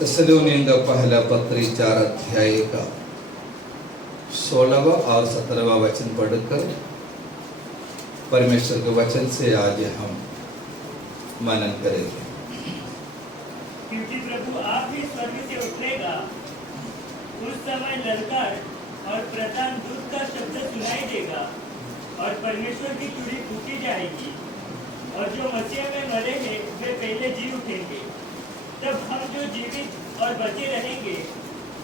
तेस्सलोनियों का पहला पत्री 4 अध्याय का 16वां और 17वां वचन पढ़कर परमेश्वर के वचन से आज हम मनन करेंगे। क्योंकि प्रभु आप ही स्वर्ग से उतरेगा, उस समय ललकार और प्रधान दूत का शब्द सुनाई देगा और परमेश्वर की तुड़ी फूकी जाएगी और जो मसीह में मरे हैं वे पहले जी उठेंगे। तब हम जो जीवित और बचे रहेंगे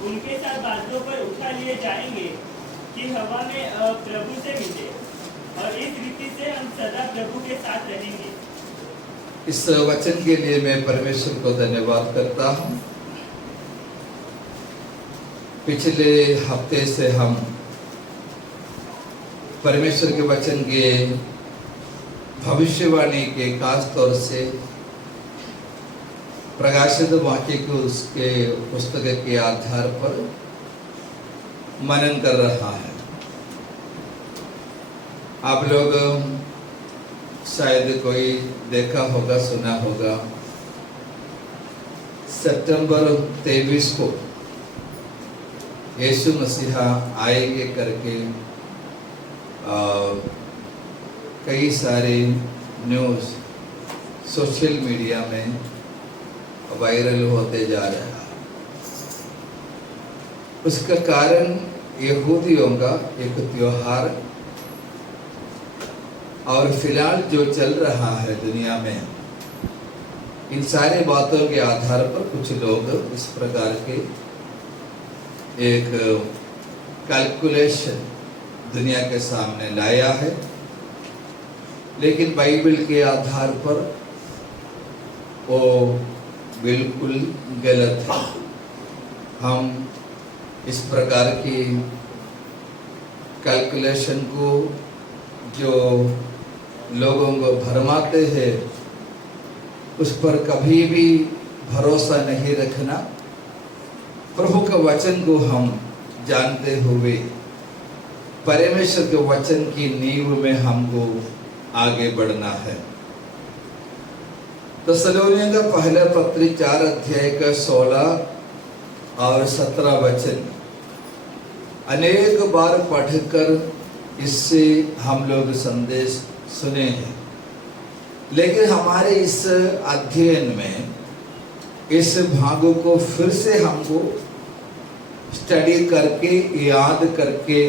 उनके साथ बादलों पर उठा लिए जाएंगे कि हवा में प्रभु से मिले और इस रीति से हम सदा प्रभु के साथ रहेंगे। इस वचन के लिए मैं परमेश्वर को धन्यवाद करता हूँ। पिछले हफ्ते से हम परमेश्वर के वचन के भविष्यवाणी के खास तौर से प्रकाशित वाक्य को उसके पुस्तक के आधार पर मनन कर रहा है। आप लोग शायद कोई देखा होगा, सुना होगा, सितंबर 23 को यीशु मसीहा आएंगे करके कई सारे न्यूज़ सोशल मीडिया में वायरल होते जा रहा है। उसका कारण यहूदियों का एक त्योहार और फिलहाल जो चल रहा है दुनिया में, इन सारे बातों के आधार पर कुछ लोग इस प्रकार के एक कैलकुलेशन दुनिया के सामने लाया है, लेकिन बाइबल के आधार पर वो बिल्कुल गलत है। हम इस प्रकार की कैलकुलेशन को जो लोगों को भरमाते हैं उस पर कभी भी भरोसा नहीं रखना। प्रभु के वचन को हम जानते हुए परमेश्वर के वचन की नींव में हमको आगे बढ़ना है। तेस्सलोनियों का पहला पत्री 4 अध्याय का 16 और 17 वचन अनेक बार पढ़कर इससे हम लोग संदेश सुने हैं, लेकिन हमारे इस अध्ययन में इस भाग को फिर से हमको स्टडी करके याद करके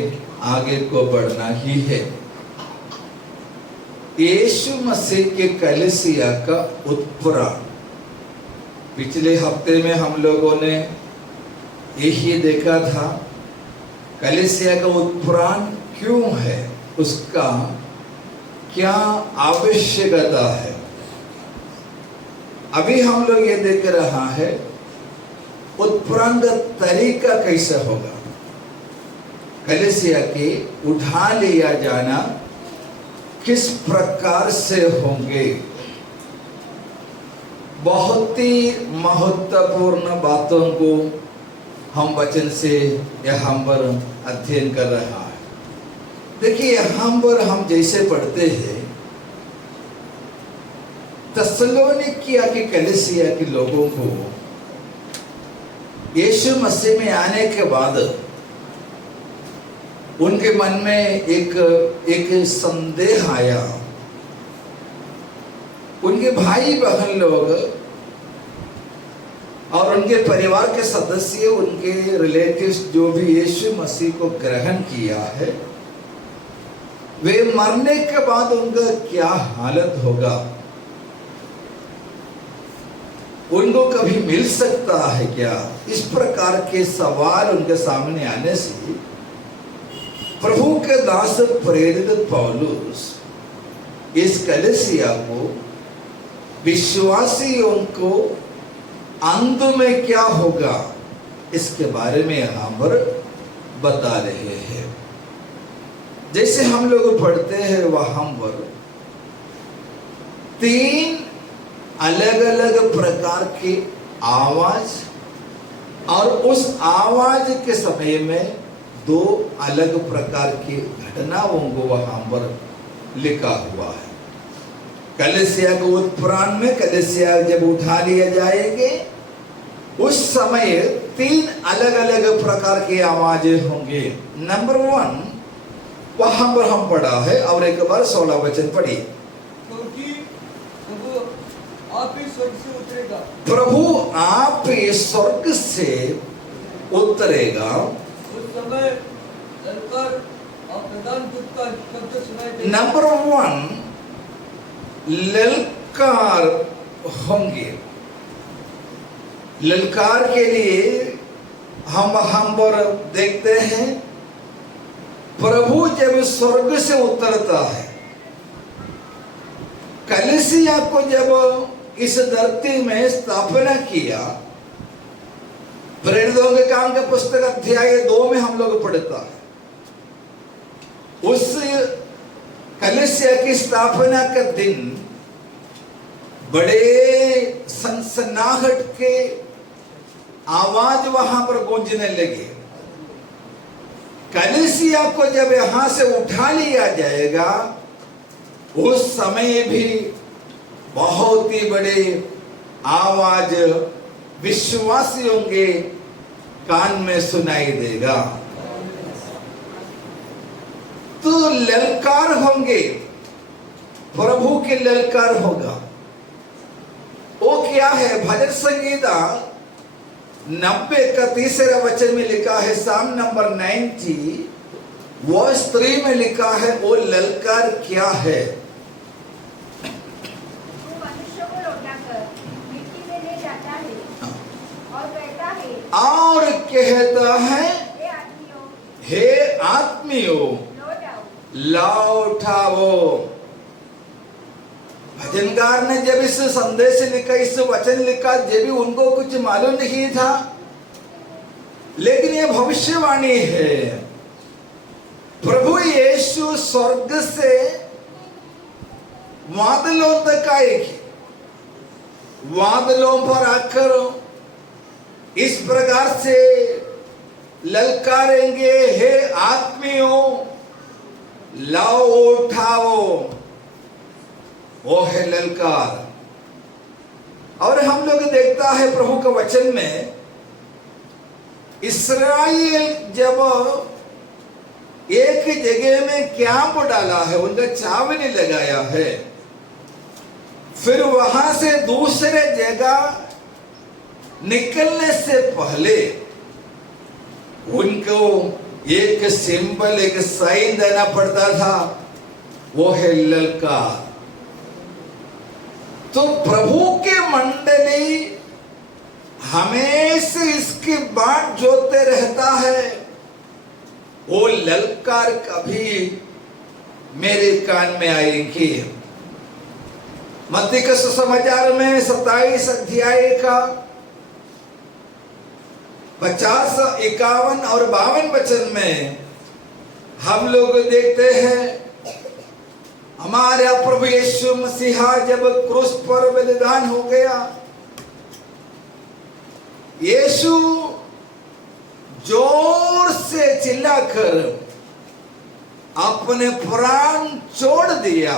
आगे को बढ़ना ही है। यीशु मसीह के कलीसिया का उत्पुराण, पिछले हफ्ते में हम लोगों ने यही देखा था, कलीसिया का उत्पुराण क्यों है, उसका क्या आवश्यकता है। अभी हम लोग ये देख रहा है उत्पुराण का तरीका कैसा होगा, कलीसिया के उठा लिया जाना किस प्रकार से होंगे। बहुत ही महत्वपूर्ण बातों को हम वचन से यहाँ पर अध्ययन कर रहा है। देखिए, यहाँ पर हम जैसे पढ़ते हैं, तेस्सलोनिकिया की कलीसिया के लोगों को यीशु मसीह में आने के बाद उनके मन में एक संदेह आया। उनके भाई बहन लोग और उनके परिवार के सदस्य, उनके रिलेटिव्स जो भी यीशु मसीह को ग्रहण किया है, वे मरने के बाद उनका क्या हालत होगा, उनको कभी मिल सकता है क्या, इस प्रकार के सवाल उनके सामने आने से प्रभु के दास प्रेरित पौलुस इस कलीसिया को, विश्वासियों को अंत में क्या होगा इसके बारे में यहाँ पर बता रहे हैं। जैसे हम लोग पढ़ते हैं वहां पर 3 अलग अलग प्रकार की आवाज और उस आवाज के समय में 2 अलग प्रकार की घटनाओं को वहां पर लिखा हुआ है। कलीसिया को उत्पुराण में कलीसिया जब उठा लिया जाएंगे उस समय 3 अलग अलग प्रकार की आवाजें होंगे। नंबर 1 वहां पर हम पढ़ा है, और एक बार 16 वचन पढ़िए। क्योंकि प्रभु आप ही स्वर्ग से उतरेगा, प्रभु आप इस स्वर्ग से उतरेगा, उस समय ललकार और प्रधान दूत का शब्द सुनाई देगा। नंबर 1 ललकार होंगे। ललकार के लिए हम पर देखते हैं, प्रभु जब स्वर्ग से उतरता है, कलीसिया को जब इस धरती में स्थापना किया, प्रेरितों के काम के पुस्तक अध्याय 2 में हम लोग पढ़ता है, उस कलीसिया की स्थापना का दिन बड़े सनसनाहट के आवाज वहां पर गूंजने लगे। कलीसिया को जब यहां से उठा लिया जाएगा, उस समय भी बहुत ही बड़े आवाज विश्वासियों के कान में सुनाई देगा। तो ललकार होंगे, प्रभु की ललकार होगा। वो क्या है? भजन संगीता 90 का 3 वचन में लिखा है, साम नंबर 90 वर्स 3 में लिखा है, वो ललकार क्या है? वो मनुष्य को लौटाकर मिट्टी में ले जाता है और कहता है, और कहता है, हे आदमियों, हे आत्मियों लौट आओ। लौटाओ। भजनकार ने जब इस संदेश लिखा, इस वचन लिखा, जब भी उनको कुछ मालूम नहीं था, लेकिन ये भविष्यवाणी है। प्रभु यीशु स्वर्ग से बादलों तक आएगी, बादलों पर आकर इस प्रकार से ललकारेंगे, हे आत्मियों लौटाओ। वो है ललकार। और हम लोग देखता है प्रभु के वचन में, इस्राएल जब एक जगह में कैंप डाला है, उनका छावनी लगाया है, फिर वहां से दूसरे जगह निकलने से पहले उनको एक सिंबल, एक साइन देना पड़ता था, वो है ललकार। तो प्रभु के मंडली हमेशा इसकी बात जोते रहता है, वो ललकार कभी मेरे कान में आएगी। मत्ती के सुसमाचार में 27 अध्याय का 50, 51 और 52 वचन में हम लोग देखते हैं, हमारा प्रभु यीशु मसीहा जब क्रूस पर बलिदान हो गया, यीशु जोर से चिल्लाकर अपने प्राण छोड़ दिया।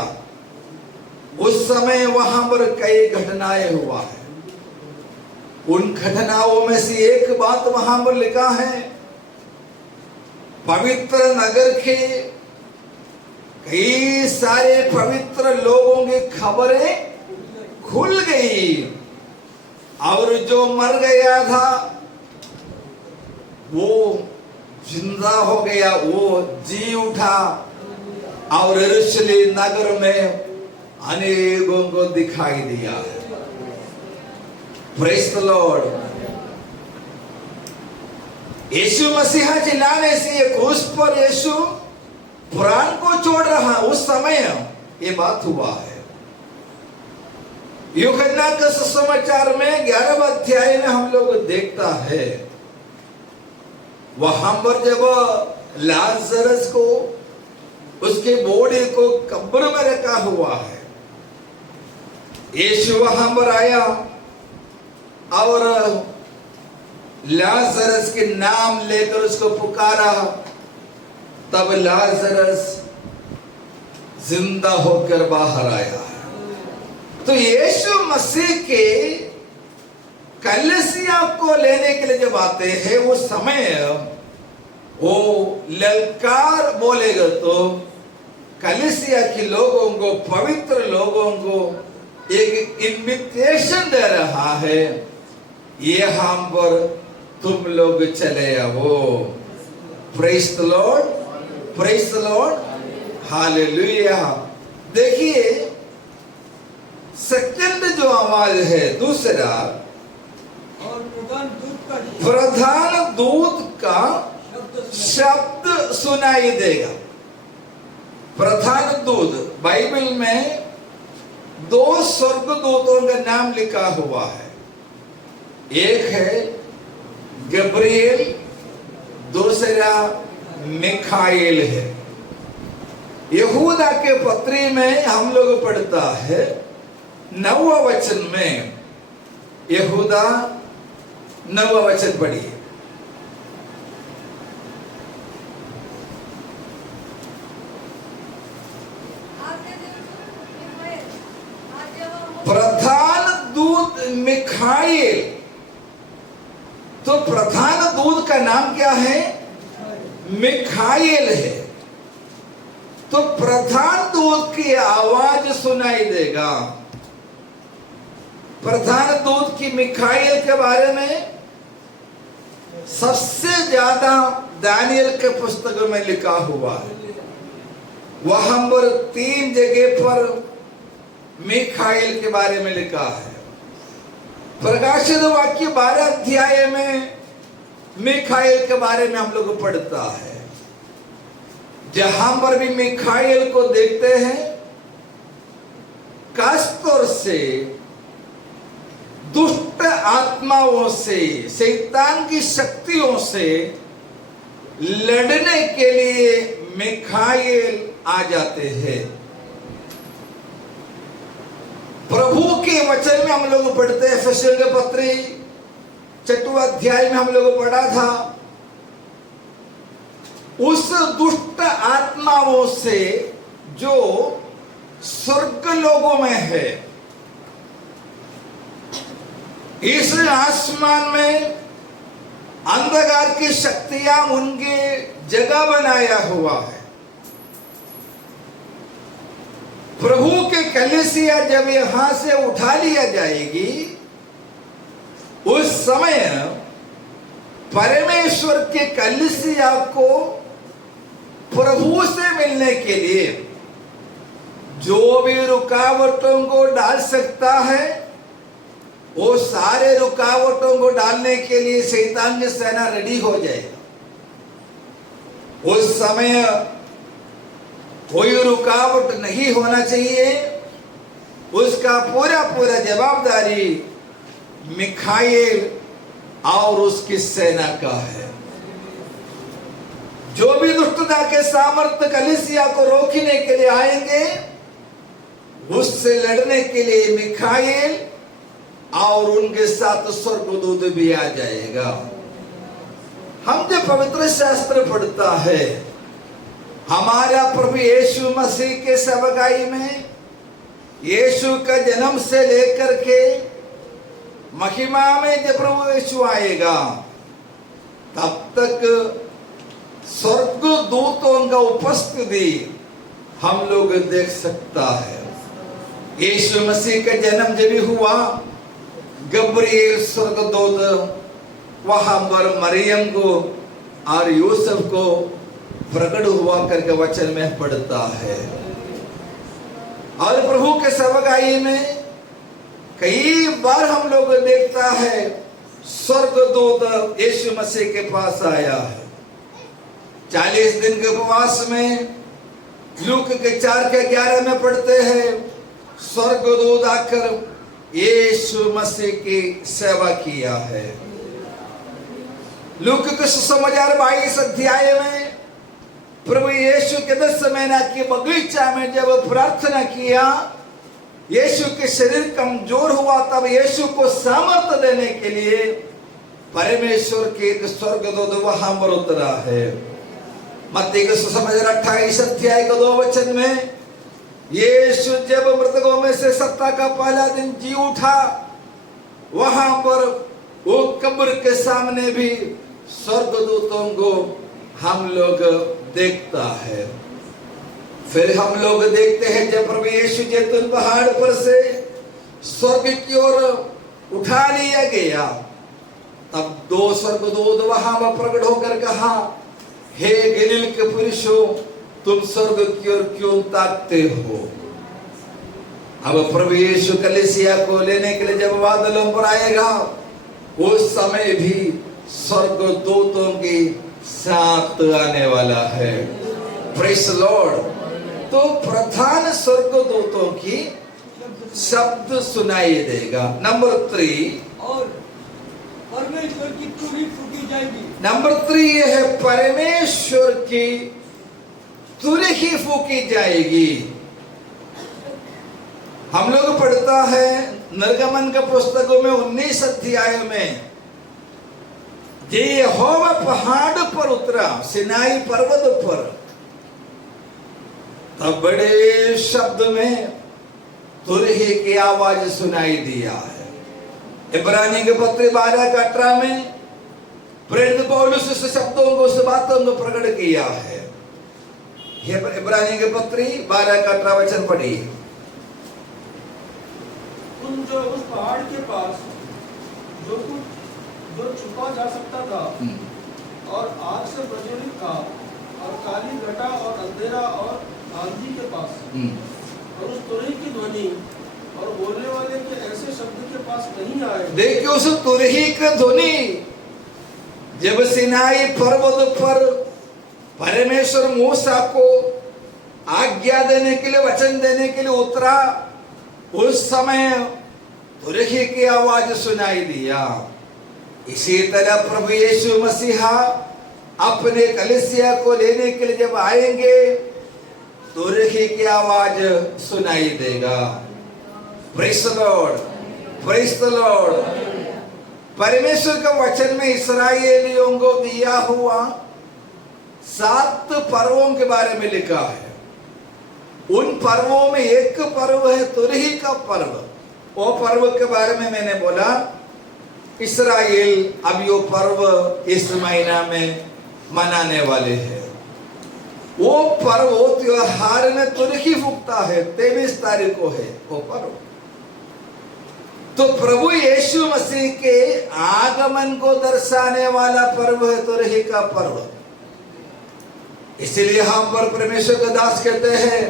उस समय वहां पर कई घटनाएं हुआ है। उन घटनाओं में से एक बात वहां पर लिखा है, पवित्र नगर के कई सारे पवित्र लोगों की खबरें खुल गई, और जो मर गया था वो जिंदा हो गया, वो जी उठा, और यरूशलेम नगर में अनेकों को दिखाई दिया। Praise the Lord. यीशु मसीहा चिल्लाने से क्रूस पर यीशु प्राण को छोड़ रहा, उस समय ये बात हुआ है। यूहन्ना के सुसमाचार में 11वें अध्याय में हम लोग देखता है, वहां पर जब लाजरस को, उसके बॉडी को कब्र में रखा हुआ है, यीशु वहां पर आया और लाजरस के नाम लेकर उसको पुकारा, तब लाजरस जिंदा होकर बाहर आया। तो यीशु मसीह के कलीसिया को लेने के लिए जब आते हैं वो समय वो ललकार बोलेगा तो कलीसिया के लोगों को, पवित्र लोगों को एक इन्विटेशन दे रहा है, यहाँ पर तुम लोग चले आओ। Praise the lord, praise the lord, hallelujah. देखिए सेकंड जो आवाज है, दूसरा और प्रधान दूत का शब्द सुनाई देगा। प्रधान दूत, बाइबल में 2 स्वर्गदूतों का नाम लिखा हुआ है। एक है गब्रिएल, दूसरा मिखाएल है। यहूदा के पत्री में हम लोग पढ़ता है 9वां वचन में, यहूदा 9वां वचन पढ़िए। प्रधान दूत मिखाएल, तो प्रधान दूत का नाम क्या है? मिखाएल है। तो प्रधान दूत की आवाज सुनाई देगा। प्रधान दूत की मिखाएल के बारे में सबसे ज्यादा दानियल के पुस्तक में लिखा हुआ है। वहां पर 3 जगह पर मिखाएल के बारे में लिखा है। प्रकाशित वाक्य 12 अध्याय में मिखाएल के बारे में हम लोग पढ़ता है, जहां पर भी मिखाएल को देखते हैं खासतौर से दुष्ट आत्माओं से, शैतान की शक्तियों से लड़ने के लिए मिखाएल आ जाते हैं। प्रभु के वचन में हम लोग पढ़ते हैं, एफेसियों के पत्री 6वां अध्याय में हम लोग पढ़ा था, उस दुष्ट आत्माओं से जो स्वर्ग लोगों में है, इस आसमान में अंधकार की शक्तियां उनके जगह बनाया हुआ है। प्रभु के कलीसिया जब यहां से उठा लिया जाएगी, उस समय परमेश्वर के कलीसिया को प्रभु से मिलने के लिए जो भी रुकावटों को डाल सकता है, वो सारे रुकावटों को डालने के लिए शैतान की सेना रेडी हो जाएगा। उस समय कोई रुकावट नहीं होना चाहिए, उसका पूरा पूरा जवाबदारी मिखाएल और उसकी सेना का है। जो भी दुष्टता के सामर्थ्य कलीसिया को रोकने के लिए आएंगे, उससे लड़ने के लिए मिखाएल और उनके साथ स्वर्गदूत भी आ जाएगा। हम जब पवित्र शास्त्र पढ़ता है, हमारा प्रभु यीशु मसीह के सेवकाई में यीशु का जन्म से लेकर के महिमा में जब प्रभु यीशु आएगा, तब तक स्वर्गदूतों का उपस्थिति हम लोग देख सकता है। यीशु मसीह का जन्म जब हुआ, गब्रिएल स्वर्गदूत वहां पर मरियम को और यूसुफ को प्रकट हुआ करके वचन में पढ़ता है। और प्रभु के सेवकाई में कई बार हम लोग देखता है स्वर्गदूत यीशु मसीह के पास आया है। 40 दिन के उपवास में लूक के 4:11 में पढ़ते हैं, स्वर्गदूत आकर यीशु मसीह की सेवा किया है। लूक के सुसमाचार 22 अध्याय में प्रभु यीशु के 10 महीना की बगीचा में जब प्रार्थना किया, यीशु के शरीर कमजोर हुआ, तब यीशु को सामर्थ्य देने के लिए परमेश्वर के एक स्वर्गदूत वहां पर उतरा है। मत्ती के सुसमाचार 28 अध्याय के 2 वचन में, यीशु जब मृतकों में से 7 का पहला दिन जी उठा, वहां पर वो कब्र के सामने भी स्वर्गदूतों को हम लोग देखता है। फिर हम लोग देखते हैं जब प्रभु यीशु जैतून पहाड़ पर से स्वर्ग की ओर उठा लिया गया, तब 2 स्वर्गदूत वहां पर प्रकट होकर कहा, हे गलील के पुरुषों, तुम स्वर्ग की ओर क्यों ताकते हो? अब प्रभु यीशु कलीसिया को लेने के लिए जब बादलों पर आएगा, उस समय भी स्वर्गदूतों के साथ आने वाला है। Praise the Lord. तो प्रधान स्वर्गदूतों की शब्द सुनाई देगा। नंबर 3, और परमेश्वर की तुरही फूकी जाएगी। नंबर 3 ये है परमेश्वर की तुरही फूकी जाएगी। हम लोग पढ़ता है निर्गमन के पुस्तकों में 19 अध्याय में, ये यहोवा पहाड़ पर उतरा, सिनाई पर्वत पर, तब बड़े शब्द में तुरही की आवाज सुनाई दिया है। इब्रानी के पत्र 12:18 में प्रेरित पौलुस इस शब्दों को, उस बातों को प्रकट किया है। इब्रानी के पत्र 12:18 वचन पढ़िए। उन जो उस पहाड़ के पास जो कुछ जो छुपा जा सकता था और आग से प्रज्वलित था और काली घटा और अंधेरा और आंधी के पास और उस तुरही की ध्वनि और बोलने वाले के ऐसे शब्द के पास नहीं आए। देखिए उस तुरही की ध्वनि जब सिनाई पर्वत पर परमेश्वर मूसा को आज्ञा देने के लिए, वचन देने के लिए उतरा, उस समय तुरही की आवाज सुनाई दिया। इसी तरह प्रभु यीशु मसीहा अपने कलीसिया को लेने के लिए जब आएंगे, तुरही की आवाज सुनाई देगा। Praise the lord, praise the Lord. परमेश्वर का वचन में इस्राएलियों को दिया हुआ 7 पर्वों के बारे में लिखा है। उन पर्वों में एक पर्व है तुरही का पर्व। वो पर्व के बारे में मैंने बोला, इस्राएल अब यो पर्व इस महीना में मनाने वाले हैं। वो पर्व, वो त्योहार में तुरही फूकता है, 23 तारीख को है वो पर्व। तो प्रभु यीशु मसीह के आगमन को दर्शाने वाला पर्व है तुरही का पर्व। इसलिए हम पर परमेश्वर का दास कहते हैं,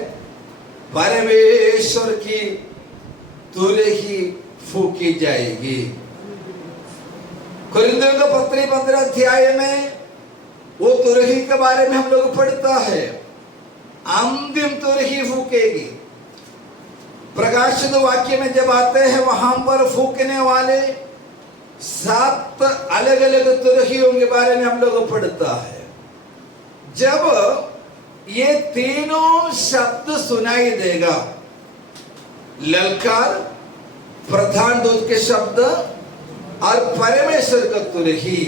परमेश्वर की तुरही फूकी जाएगी। कुरिन्थियों का पत्र 15 अध्याय में वो तुरही के बारे में हम लोग पढ़ता है, अंतिम तुरही फूकेगी। प्रकाशित वाक्य में जब आते हैं, वहां पर फूकने वाले 7 अलग अलग तुरहियों के बारे में हम लोग पढ़ता है। जब ये तीनों शब्द सुनाई देगा, ललकार, प्रधान दूत के शब्द और परमेश्वर का तुरही,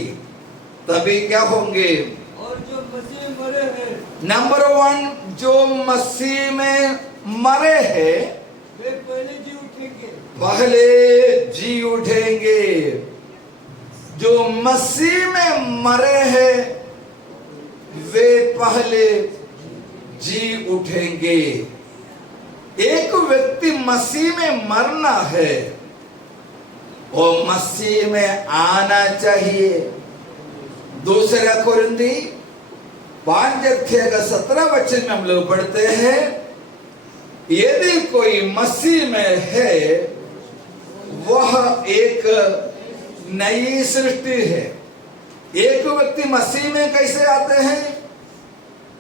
तभी क्या होंगे? और जो मसीह में मरे हैं, नंबर 1, जो मसीह में मरे हैं वे पहले जी उठेंगे। पहले जी उठेंगे। जो मसीह में मरे हैं वे पहले जी उठेंगे। एक व्यक्ति मसीह में मरना है, वो मसीह में आना चाहिए। 2 कोरिन्थी 5:17 वचन में हम लोग पढ़ते हैं, यदि कोई मसीह में है वह एक नई सृष्टि है। एक व्यक्ति मसीह में कैसे आते हैं?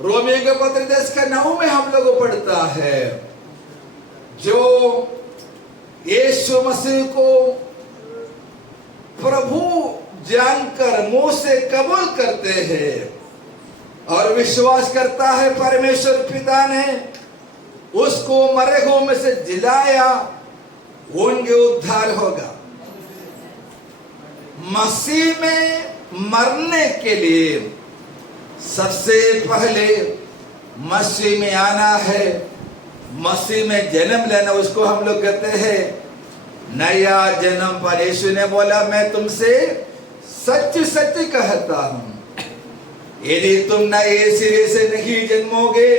रोमियो के पत्र 10:9 में हम लोग पढ़ता है, जो यीशु मसीह को प्रभु जानकर मुंह से कबूल करते हैं और विश्वास करता है परमेश्वर पिता ने उसको मरे हुओं में से जिलाया, उनके उद्धार होगा। मसीह में मरने के लिए सबसे पहले मसीह में आना है, मसीह में जन्म लेना, उसको हम लोग कहते हैं नया जन्म पर यीशु ने बोला, मैं तुमसे सच सच कहता हूं, यदि तुम नए सिरे से नहीं जन्मोगे,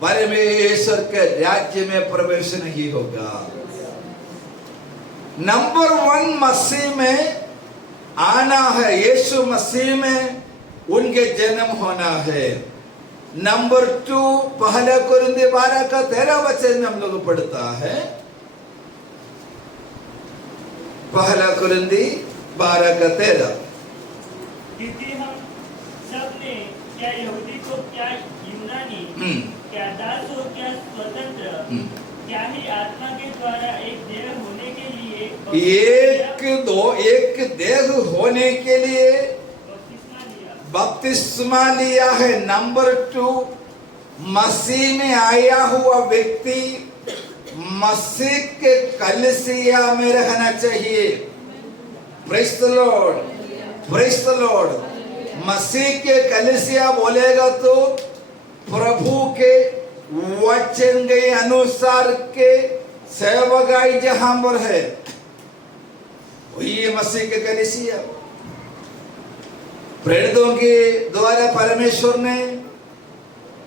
परमेश्वर के राज्य में प्रवेश नहीं होगा। नंबर 1 मसीह में आना है, यीशु मसीह में उनके जन्म होना है। नंबर 2 पहला कुरिन्थियों 12 का 13 वचन हम लोग पढ़ता है। पहला कुरिन्थियों 12 का 13। क्योंकि हम सब ने, क्या यहूदी को क्या यूनानी, क्या दास हो क्या स्वतंत्र, क्या ही आत्मा के द्वारा एक देह होने के लिए एक देह होने के लिए बपतिस्मा लिया है। नंबर 2 मसीह में आया हुआ व्यक्ति मसीह के कलीसिया में रहना चाहिए। Praise the lord, praise the lord. मसीह के कलीसिया बोलेगा तो प्रभु के वचन के अनुसार के सेवकाई जहां पर है, वही मसीह के कलीसिया। प्रेरितों के द्वारा परमेश्वर ने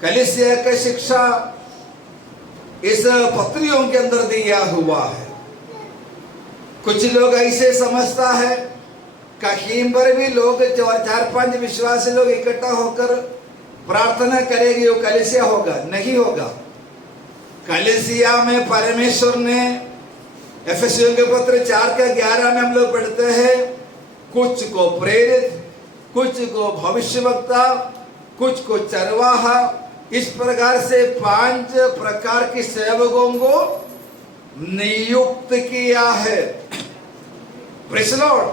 कलीसिया की शिक्षा इस पत्रियों के अंदर दिया हुआ है। कुछ लोग ऐसे समझता है कहीं पर भी लोग 4-5 विश्वासी लोग इकट्ठा होकर प्रार्थना करेंगे वो कलीसिया होगा, नहीं होगा। कलीसिया में परमेश्वर ने एफेसियों के पत्र 4 का 11 में हम लोग पढ़ते हैं, कुछ को प्रेरित, कुछ को भविष्यवक्ता, कुछ को चरवाहा, इस प्रकार से 5 प्रकार के सेवकों को नियुक्त किया है। Praise the lord,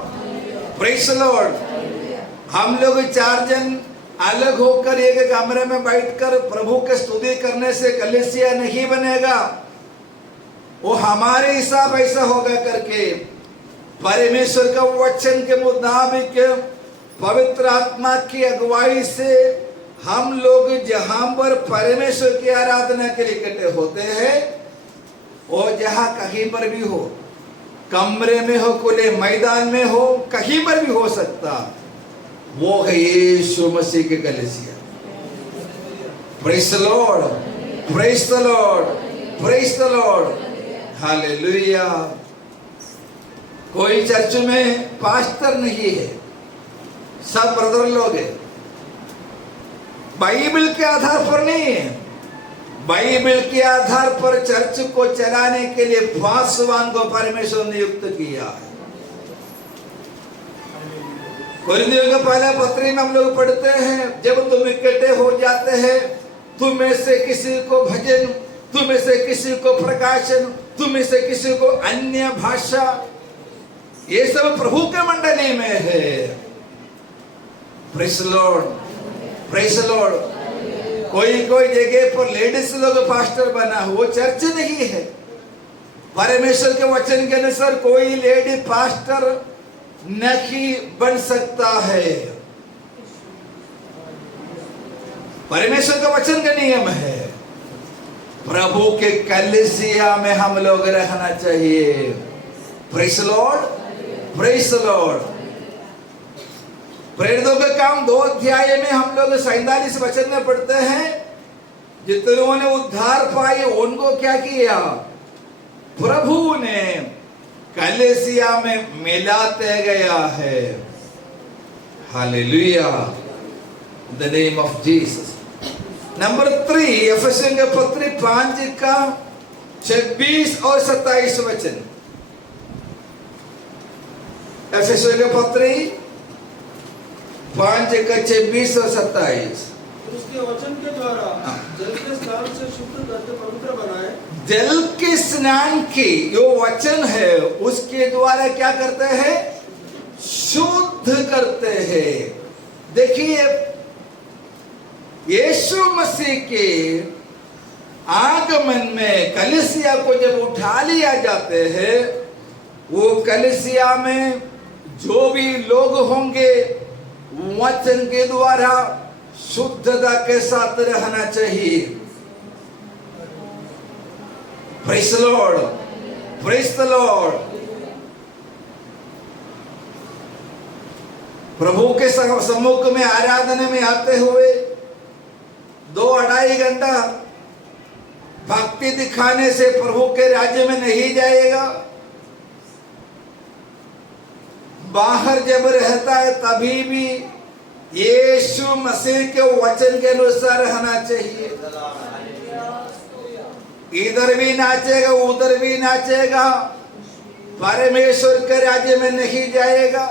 praise the Lord. हम लोग 4 जन अलग होकर एक कमरे में बैठकर प्रभु के स्तुति करने से कलीसिया नहीं बनेगा। वो हमारे हिसाब ऐसा होगा करके परमेश्वर का वचन के मुताबिक पवित्र आत्मा की अगुवाई से हम लोग जहां पर परमेश्वर की आराधना के लिए इकट्ठे होते हैं, और जहां कहीं पर भी हो, कमरे में हो, खुले मैदान में हो, कहीं पर भी हो सकता, वो है यीशु मसीह के कलीसिया। Praise the lord, praise the lord, praise the lord, hallelujah. कोई चर्च में पास्टर नहीं है, सब ब्रदर लोग हैं। बाइबल के आधार पर नहीं है, बाइबल के आधार पर चर्च को चलाने के लिए पासवान को परमेश्वर ने नियुक्त किया है। कुरिन्थियों का पहला पत्री में हम लोग पढ़ते हैं, जब तुम इकट्ठे हो जाते हैं, तुम में से किसी को भजन, तुम में से किसी को प्रकाशन, तुम में से किसी को अन्य भाषा, ये सब प्रभु के मंडली में है। Praise the lord, praise the Lord. कोई जगह पर लेडीज लोग पास्टर बना, वो चर्च नहीं है। परमेश्वर के वचन के अनुसार कोई लेडी पास्टर नहीं बन सकता है। परमेश्वर का वचन का नियम है। प्रभु के कलीसिया में हम लोग रहना चाहिए। Praise the lord, praise the Lord. प्रेरितों का काम 2 अध्याय में हम लोग 47 वचन में पढ़ते हैं, जितनों ने उद्धार पाई उनको क्या किया, प्रभु ने कलीसिया में मिलाते गया है। Hallelujah, the name of Jesus. Number 3 एफेसियों के पत्र 5 का 26 और 27 वचन। एफेसियों के पत्र 5 का 26 और 27। उसके वचन के द्वारा जल के स्नान से शुद्ध करके पवित्र बनाए। जल के स्नान की जो वचन है उसके द्वारा क्या करते हैं, शुद्ध करते हैं। देखिए, यीशु मसीह के आगमन में कलीसिया को जब उठा लिया जाते हैं, वो कलीसिया में जो भी लोग होंगे वचन के द्वारा शुद्धता के साथ रहना चाहिए। Praise the lord, praise the lord. प्रभु के सम्मुख में आराधना में आते हुए 2-2.5 घंटा भक्ति दिखाने से प्रभु के राज्य में नहीं जाएगा। बाहर जब रहता है तभी भी यीशु मसीह के वचन के अनुसार रहना चाहिए। इधर भी नाचेगा उधर भी नाचेगा, परमेश्वर के राज्य में नहीं जाएगा।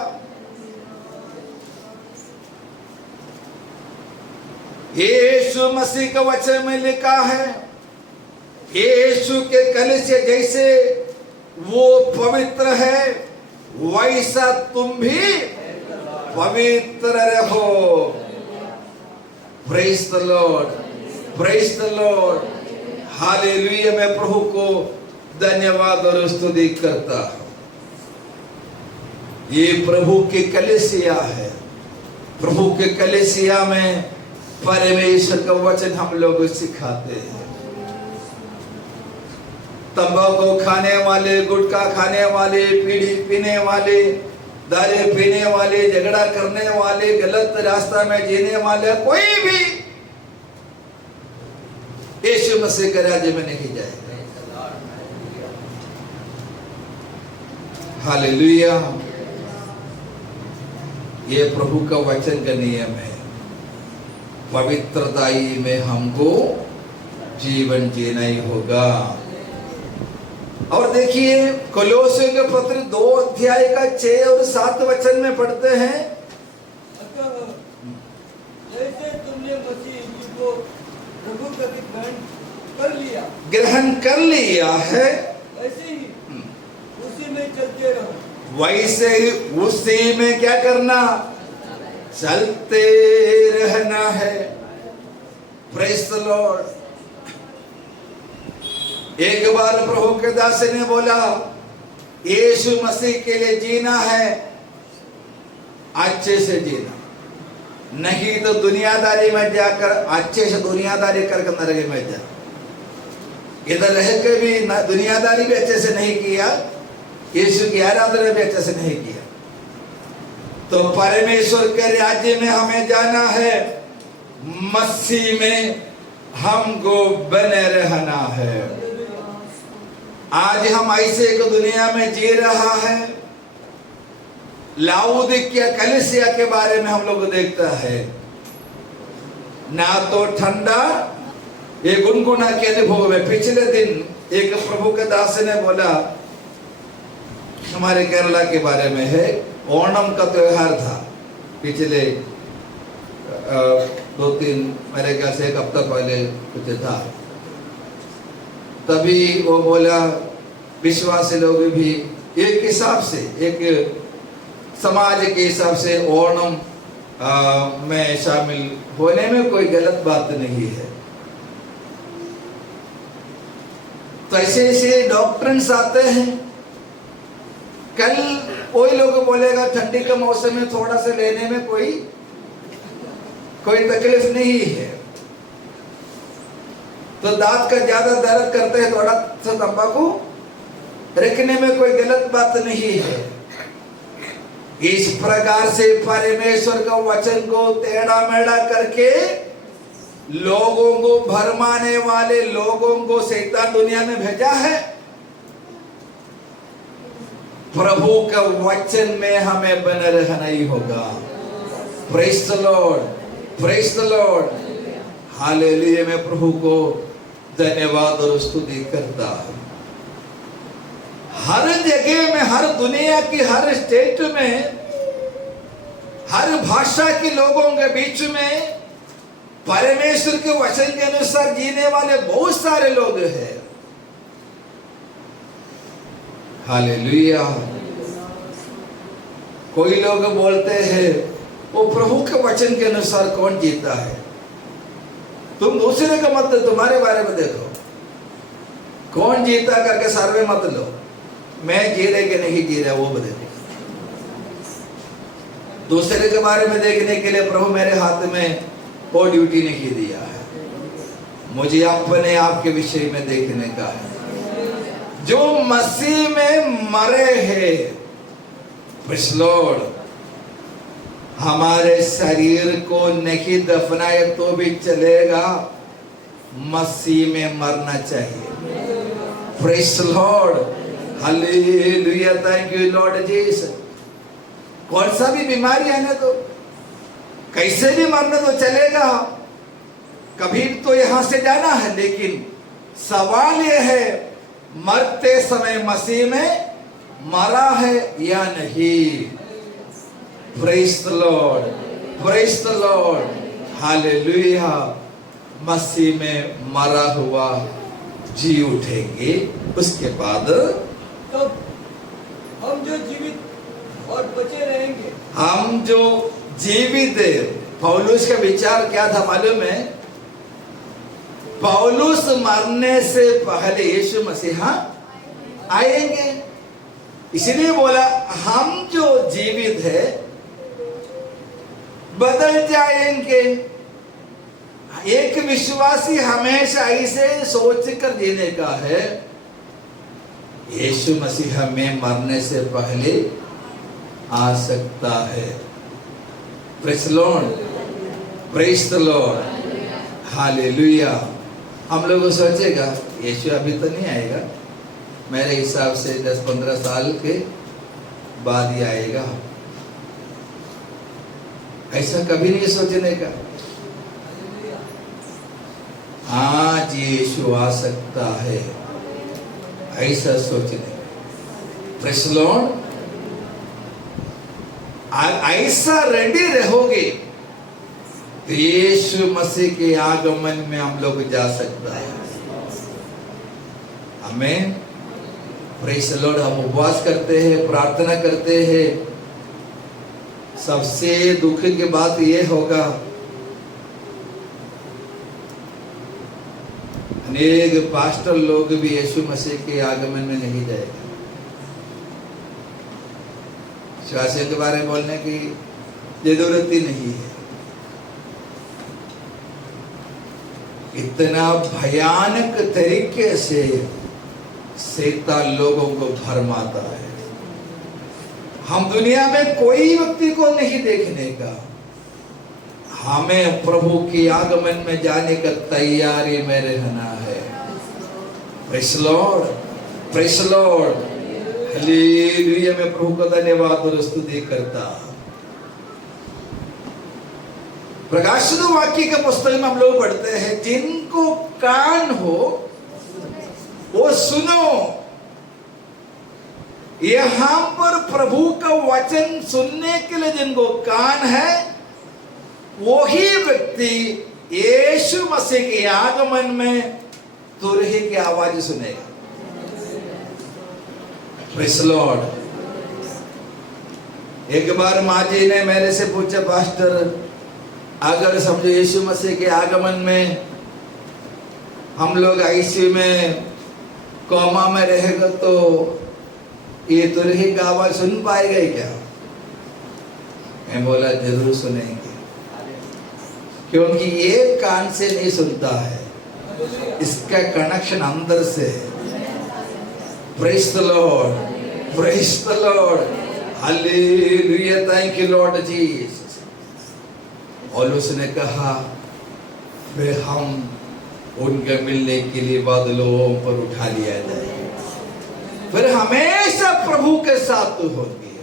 यीशु मसीह के वचन में लिखा है, यीशु के कलीसिया जैसे वो पवित्र है वैसा तुम भी पवित्र रहो। Praise the lord, praise the lord, hallelujah. मैं प्रभु को धन्यवाद और स्तुति करता हूं। ये प्रभु की कलीसिया है। प्रभु के कलीसिया में परमेश्वर का वचन हम लोग सिखाते हैं। तंबाकू खाने वाले, गुटखा खाने वाले, बीड़ी पीने वाले, दारू पीने वाले, झगड़ा करने वाले, गलत रास्ता में जीने वाले कोई भी यीशु मसीह के राज्य में नहीं जाएगा। हालेलुया। ये प्रभु का वचन का नियम है। पवित्रताई में हमको जीवन जीना ही होगा। और देखिए कोलोसियों के पत्र 2 अध्याय का 6 और 7 वचन में पढ़ते हैं, अतः जैसे तुमने मसीह यीशु को प्रभु करके ग्रहण कर लिया है, वैसे ही उसी में चलते रहो। वैसे ही उसी में क्या करना, चलते रहना है। Praise the Lord. एक बार प्रभु के दास ने बोला, यीशु मसीह के लिए जीना है, अच्छे से जीना, नहीं तो दुनियादारी में जाकर अच्छे से दुनियादारी करके नरक में जा। इधर रह के भी दुनियादारी भी अच्छे से नहीं किया, यीशु की आराधना भी अच्छे से नहीं किया, तो परमेश्वर के राज्य में हमें जाना है, मसीह में हमको बने रहना है। आज हम ऐसे एक दुनिया में जी रहा है, लाउदिकिया कलीसिया के बारे में हम लोग देखता है, ना तो ठंडा, ये गुनगुना के अनुभव में। पिछले दिन एक प्रभु के दास ने बोला, हमारे केरला के बारे में है, ओणम का त्योहार था पिछले 2-3 मेरे ख्याल से 1 हफ्ता पहले कुछ था। तभी वो बोला, विश्वासी लोग भी एक हिसाब से, एक समाज के हिसाब से ओणम में शामिल होने में कोई गलत बात नहीं है। तो ऐसे ऐसे डॉक्ट्रिन्स आते हैं। कल कोई लोग बोलेगा थंडी के मौसम में थोड़ा सा लेने में कोई तकलीफ नहीं है, तो दांत का ज्यादा दर्द करते हैं, थोड़ा सा तंबाकू रखने में कोई गलत बात नहीं है। इस प्रकार से परमेश्वर का वचन को टेढ़ा मेढ़ा करके लोगों को भरमाने वाले लोगों को शैतान दुनिया में भेजा है। प्रभु का वचन में हमें बने रहना ही होगा। Praise the lord, praise the lord, hallelujah. मैं प्रभु को धन्यवाद और स्तुति करता हूं। हर जगह में, हर दुनिया की हर स्टेट में, हर भाषा के लोगों के बीच में परमेश्वर के वचन के अनुसार जीने वाले बहुत सारे लोग हैं। हालेलुया। कोई लोग बोलते हैं, वो प्रभु के वचन के अनुसार कौन जीता है? तुम दूसरे का मत, तुम्हारे बारे में देखो, कौन जीता करके सर्वे मत लो। मैं जी रहे कि नहीं जी रहा वो देखो। दूसरे के बारे में देखने के लिए प्रभु मेरे हाथ में वो ड्यूटी नहीं दिया है, मुझे अपने आप के विषय में देखने का है। जो मसीह में मरे हैं, प्रेज़ लॉर्ड, हमारे शरीर को नहीं दफनाए तो भी चलेगा, मसीह में मरना चाहिए। Praise Lord, hallelujah, thank you Lord Jesus. कौन सा भी बीमारी आने दो, कैसे भी मरने दो चलेगा, कभी तो यहां से जाना है, लेकिन सवाल यह है मरते समय मसीह में मरा है या नहीं। Praise the lord, praise the lord, hallelujah. मसीह में मरा हुआ जी उठेंगे, उसके बाद तब हम जो जीवित और बचे रहेंगे, हम जो जीवित है। पौलुस का विचार क्या था मालूम है? पौलुस मरने से पहले यीशु मसीहा आएंगे, इसलिए बोला हम जो जीवित है बदल जाएंगे। एक विश्वासी हमेशा ऐसे सोच कर जीने का है, यीशु मसीह में मरने से पहले आ सकता है। Praise Lord, praise the lord, hallelujah. हम लोग सोचेगा यीशु अभी तो नहीं आएगा, मेरे हिसाब से 10-15 साल के बाद ही आएगा। ऐसा कभी नहीं सोचने का। आज यीशु आ सकता है, ऐसा सोचने। प्रेज़ लॉर्ड, ऐसा रेडी रहोगे तो यीशु मसीह के आगमन में हम लोग जा सकता है। आमीन। Praise the Lord. हम उपवास करते हैं, प्रार्थना करते हैं। सबसे दुख की बात यह होगा, अनेक पास्टर लोग भी यीशु मसीह के आगमन में नहीं जाएगा। विश्वासियों के बारे में बोलने की जरूरत ही नहीं है। इतना भयानक तरीके से शैतान लोगों को भरमाता है। हम दुनिया में कोई व्यक्ति को नहीं देखने का, हमें प्रभु के आगमन में जाने का तैयारी में रहना है। Praise Lord, praise Lord, hallelujah. मैं प्रभु का धन्यवाद और स्तुति करता। प्रकाशित वाक्य के पुस्तक में हम लोग पढ़ते हैं, जिनको कान हो वो सुनो। यहां पर प्रभु का वचन सुनने के लिए जिनको कान है, वही व्यक्ति यीशु मसीह के आगमन में तुरही की आवाज सुनेगा। Praise Lord. एक बार माँ जी ने मेरे से पूछा, पास्टर अगर समझो यीशु मसीह के आगमन में हम लोग आईसीयू में कोमा में रहेगा तो ये तुरही का आवाज सुन पाएगा क्या? मैं बोला जरूर सुनेंगे, क्योंकि ये कान से नहीं सुनता है, इसका कनेक्शन अंदर से है। Praise the lord, praise the lord, hallelujah, thank you Lord Jesus. और उसने कहा फिर हम उनके मिलने के लिए बादलों पर उठा लिया जाए, फिर हमेशा प्रभु के साथ होगी।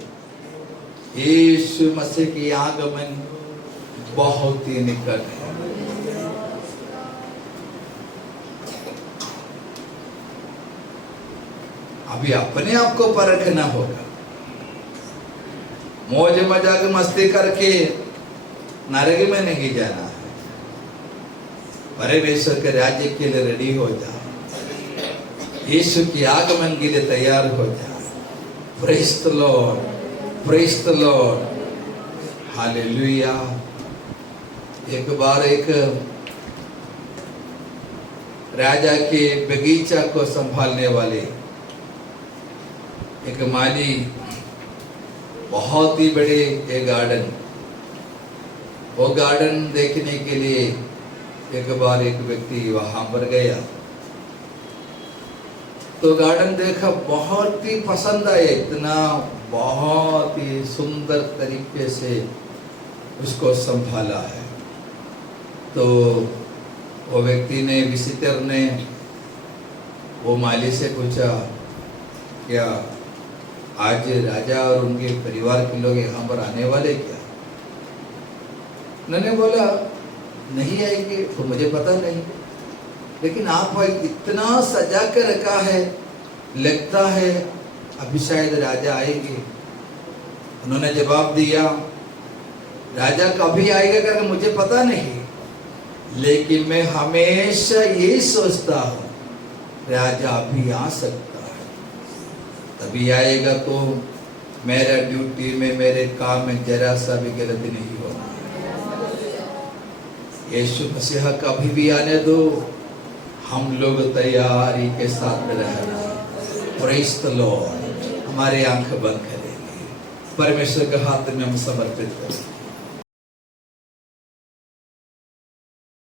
यीशु मसीह की आगमन बहुत ही निकट है। अभी अपने आप को परखना होगा। मौज मजाक मस्ती करके नरक में नहीं जाना है। परमेश्वर के राज्य के लिए रेडी हो जा, यीशु की आगमन के लिए तैयार हो जा। Praise the lord, praise the lord, hallelujah. एक बार एक राजा के बगीचा को संभालने वाले एक माली, बहुत ही बड़े एक गार्डन, वो गार्डन देखने के लिए एक बार एक व्यक्ति वहां पर गया। तो गार्डन देखा, बहुत ही पसंद आया, इतना बहुत ही सुंदर तरीके से उसको संभाला है। तो वो व्यक्ति ने, विजिटर ने वो माली से पूछा, क्या आज राजा और उनके परिवार के लोग यहाँ पर आने वाले क्या? उन्होंने बोला नहीं आएंगे, तो मुझे पता नहीं, लेकिन आप इतना सजा कर रखा है, लगता है अभी शायद राजा आएंगे। उन्होंने जवाब दिया, राजा कभी आएगा करके मुझे पता नहीं, लेकिन मैं हमेशा ये सोचता हूँ राजा अभी आ सकता है, तभी आएगा तो मेरा ड्यूटी में, मेरे काम में जरा सा भी गलती नहीं होना। यीशु मसीह कभी भी आने दो, हम लोग तैयारी के साथ रहना। Praise the Lord. हमारे आंख बंद करेंगे, परमेश्वर के हाथ में हम समर्पित करेंगे।